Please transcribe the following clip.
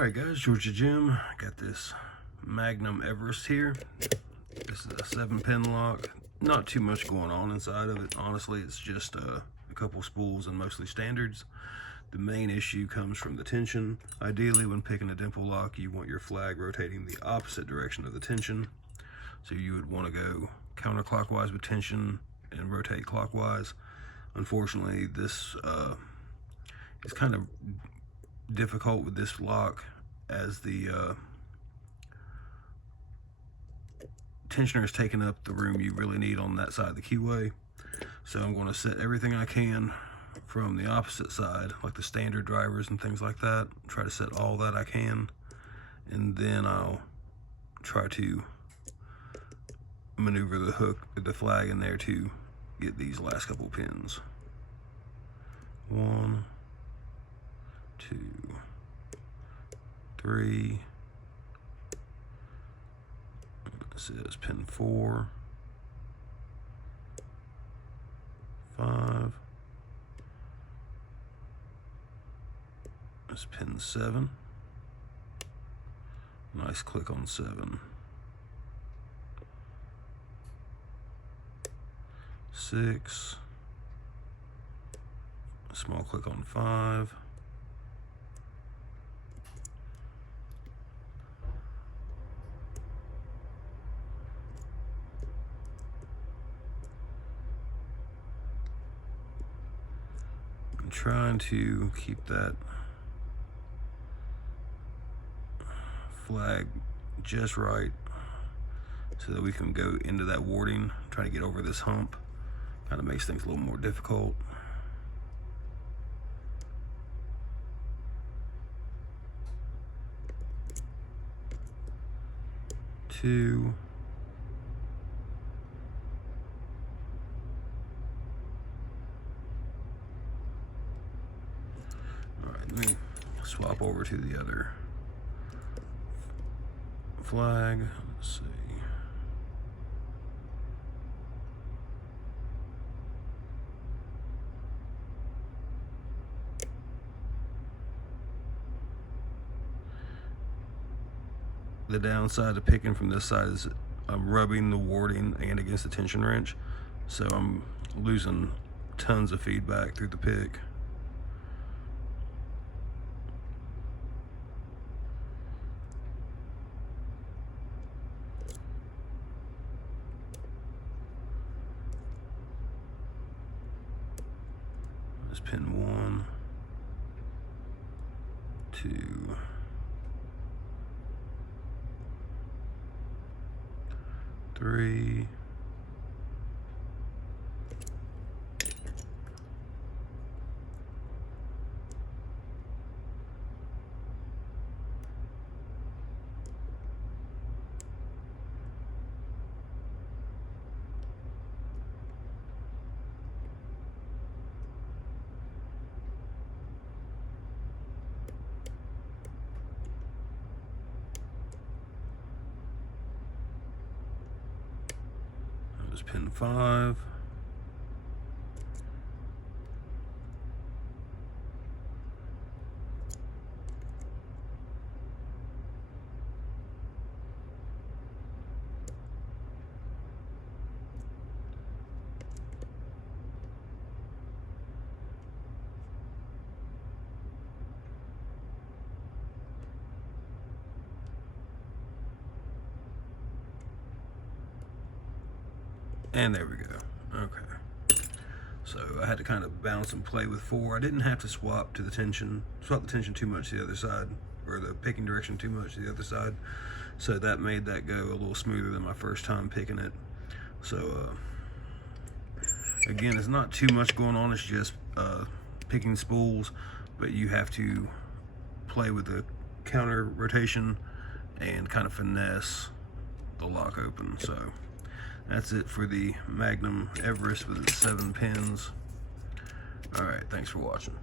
Alright guys, Georgia Jim. Got this Magnum Everest here. This is a 7-pin lock. Not too much going on inside of it. Honestly, it's just a couple spools and mostly standards. The main issue comes from the tension. Ideally, when picking a Dimple lock, you want your flag rotating the opposite direction of the tension. So you would want to go counterclockwise with tension and rotate clockwise. Unfortunately, this is kind of difficult with this lock, as the tensioner is taking up the room you really need on that side of the keyway. So I'm going to set everything I can from the opposite side, like the standard drivers and things like that. Try to set all that I can, and then I'll try to maneuver the hook, the flag in there to get these last couple pins. 1, 2, 3. This is pin 4, 5. This pin 7. Nice click on 7. 6. A small click on 5. 'm trying to keep that flag just right so that we can go into that warding. Trying to get over this hump kind of makes things a little more difficult. 2. All right, let me swap over to the other flag. Let's see. The downside of picking from this side is I'm rubbing the warding and against the tension wrench, so I'm losing tons of feedback through the pick. This pin 1, 2. 3. That was pin 5. And there we go. Okay. So I had to kind of bounce and play with 4. I didn't have to swap the tension too much to the other side, or the picking direction too much to the other side. So that made that go a little smoother than my first time picking it. So again, it's not too much going on. It's just picking spools, but you have to play with the counter rotation and kind of finesse the lock open. So that's it for the Magnum Everest with its 7 pins. All right, thanks for watching.